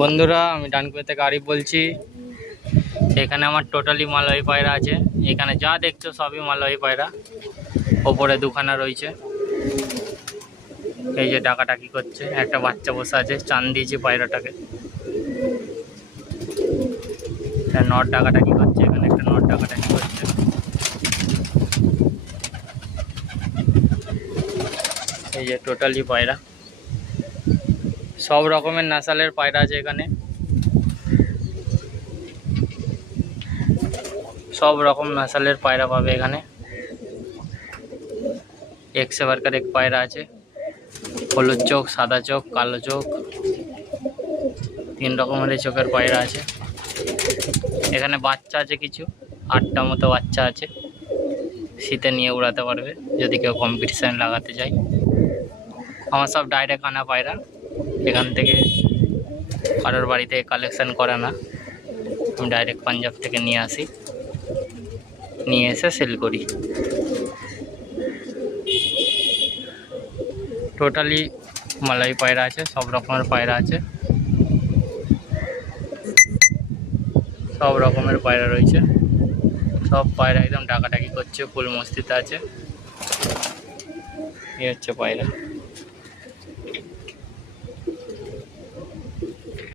বন্ধুরা, আমি ডানকুনি থেকে আরিফ বলছি। এখানে আমার টোটালি মালয় পায়রা আছে। এখানে যা দেখছো সবই মালয় পায়রা। ওপরে দুখানা রয়েছে। এই যে ডাকাডাকি করছে, একটা বাচ্চা বসে আছে, চান দিয়েছি পায়রাটাকে। নট ডাকাডাকি করছে, এখানে একটা নট ডাকাডাকি করছে। এই যে টোটালি পায়রা, সব রকমের নাসালের পায়রা আছে এখানে। সব রকম নাসালের পায়রা পাবে এখানে। এক से बढ़कर एक পায়রা আছে, হলুদ চোখ, সাদা চোখ, কালো চোখ, 3 রকমের চোখের পায়রা আছে। এখানে বাচ্চা আছে কিছু, 8টা মতো বাচ্চা আছে। শীতে নিয়ে উড়াতে পারবে যদি কেউ কম্পিটিশান লাগাতে চায়। আমার সব ডাইরেক্ট আনা পায়রা, এখান থেকে কারোর বাড়ি থেকে কালেকশান করা না। আমি ডাইরেক্ট পাঞ্জাব থেকে নিয়ে আসি, নিয়ে এসে সেল করি। টোটালি মালাই পায়রা আছে, সব রকমের পায়রা আছে, সব রকমের পায়রা রয়েছে। সব পায়রা একদম ডাকাডাকি করছে, ফুল মস্তিতে আছে। এই হচ্ছে পায়রা।